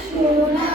সোনা